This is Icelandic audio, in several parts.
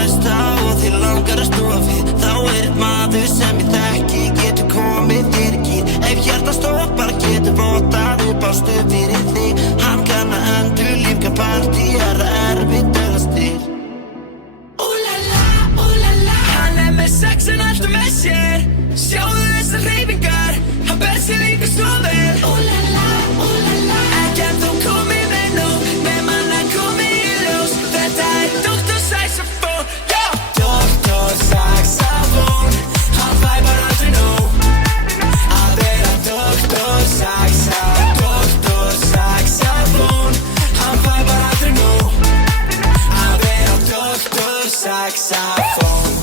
besta og þig langar að snúa við, þá er einn maður sem ég þekki getur komið þér í gír. Ef hjartað stoppar getur votað upp á stuð fyrir þig. Hann kann að endurlífga partíar erfitt eða styr. Hann er með sexan alltaf með sér, sjáðu þessar hreyfingar, hann ber sig líka svo vel. Ekki ennþá komið með nóg, með mann að komið í ljós. Þetta er Dr. Saxophone, já. Dr. Saxophone, hann fær bara aldrei nóg að vera Dr. Saxophone. Dr. Saxophone, hann fær bara aldrei nóg að vera Dr. Saxophone.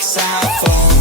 Saxophone.